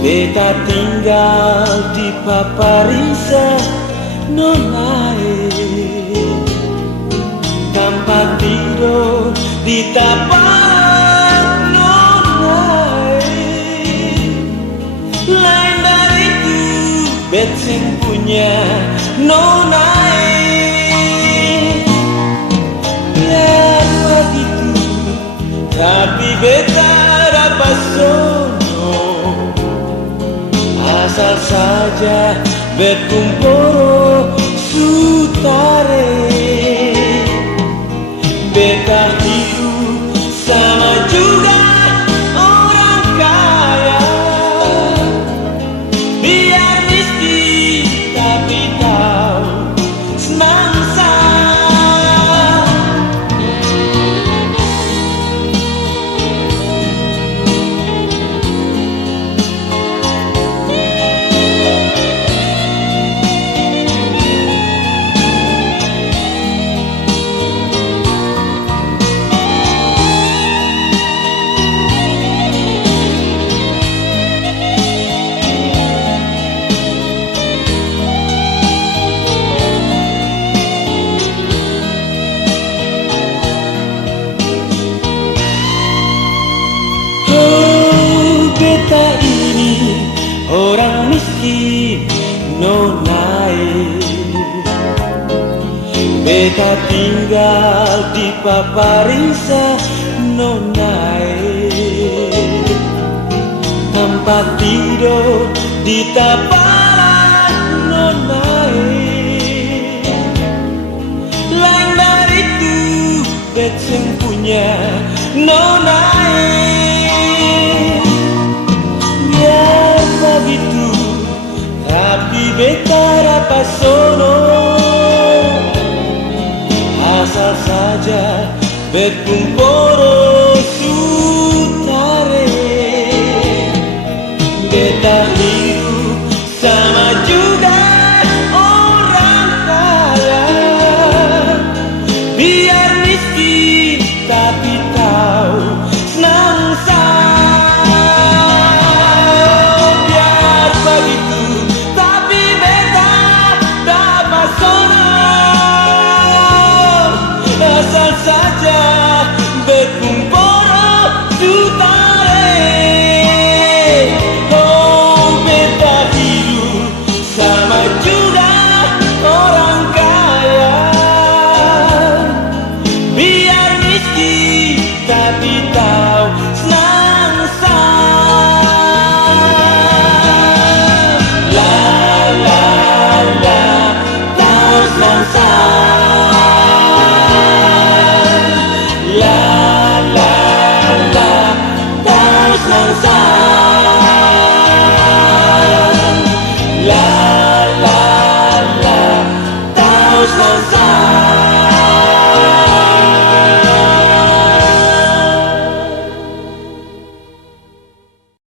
Beta tinggal di Paparisa Nonae, tanpa tidur di tapak Nonae. Lain dari itu bet sing punya Nonae. Biar begitu tapi beta dapat sono, asal saja berkumpul sutare. Beta hidup sama juga orang kaya, biar miskin tapi tahu senang saya. Beta ini orang miskin Nonae. Beta tinggal di Paparisa Nonae, tempat tidur di tapak Nonae. Lain dari itu bet sing punya Nonae. Begitu tapi beta dapat sono, asal saja berkumpul sutare. Beta hidup sama juga